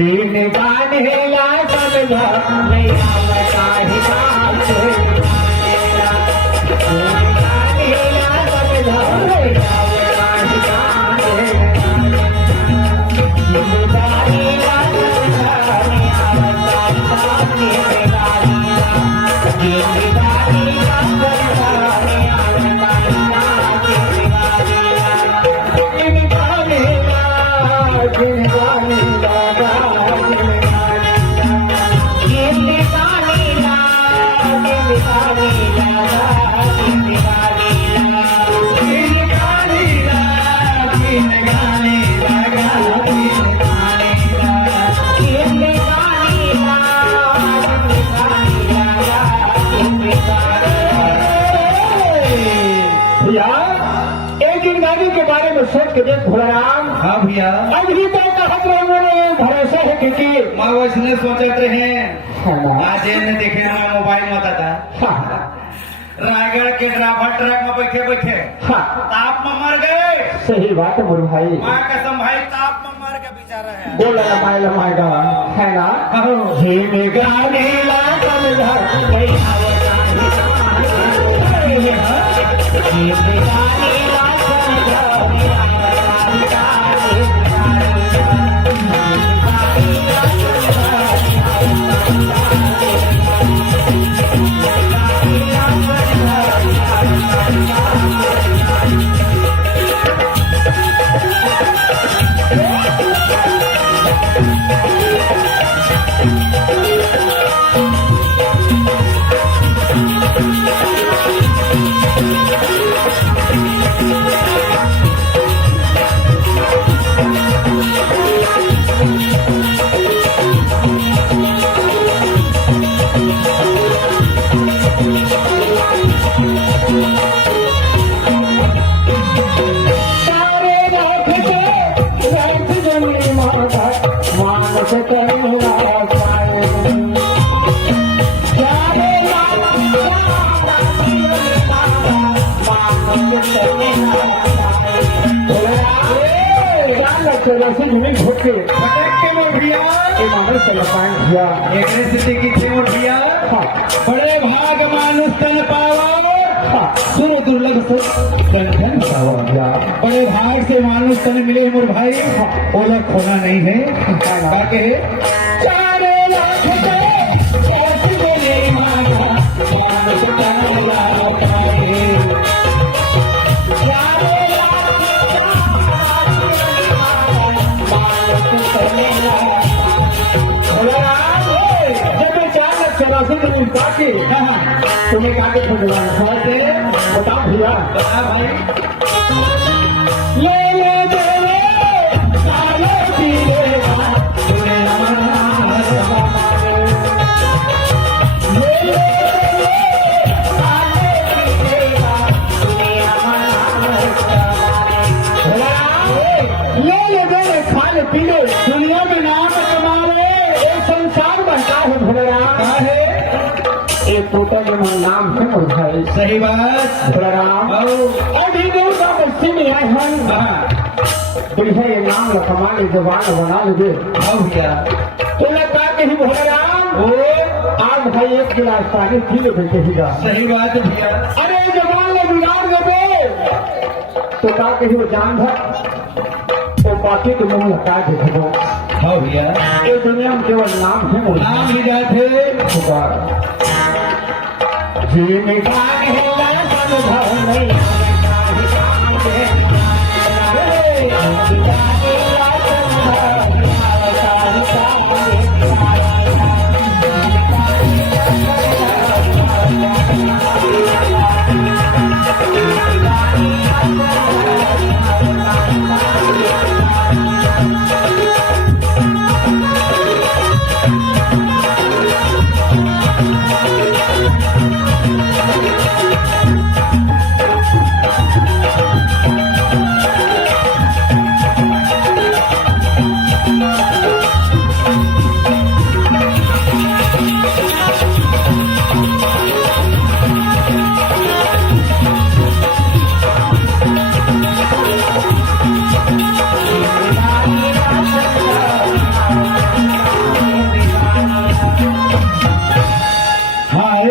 Gene गाने ला समझा नहीं आवता हिसाब से जीन गाने ला समझा नहीं आवता हिसाब से जीन गाने ला समझा नहीं आवता हिसाब से जीन गाने ला समझा नहीं आवता हिसाब से जीन गाने ला जीन गाने ला के बारे में सोच के देख भोलाराम। हाँ भैया, अभी तो कहत रहे भरोसा है क्योंकि मैं वैसने सोचत रहे आज ने देखे ना मोबाइल में आता था रायगढ़ के ड्राइवर ट्रक में बैठे बैठे ताप में मर गए। सही बात है मोर भाई, माँ कसम भाई ताप में मर के बेचारा है। बोला लमाएगा है ना जी में गाने ला समझा नहीं आवता जी में गाने ला समझा नहीं आवता बड़े भाग मानुष तन पावा सुनो दुर्लभ से बंधन पावा। बड़े भाग से मानुष तन मिले मोर भाई, ओला खोना नहीं है। बाकी है 4 लाख तुम्हें काके भगवान बता भैया भाई ले ले देवे काले पीले खाले पीले दुनिया में नाम कमावे एक संसार बनता है भोलेराम है एक टोटल नाम है मोर भाई। सही बात भोलेराम अभी दूर का बस्ती में आए हम तुझे ये नाम लखमा ले जवान बना लगे। हाँ भैया तो लगता कहीं भोलेराम आज भाई एक गिलास पानी पी ले बैठे ही। सही बात भैया। अरे जवान ने बिगाड़ दे तो का कहीं वो जान भर तो बाकी तो मुंह लगा दे। हाँ भैया ये दुनिया में केवल नाम है नाम ही जाते जी में गाने ला समझा नहीं आवता हिसाब से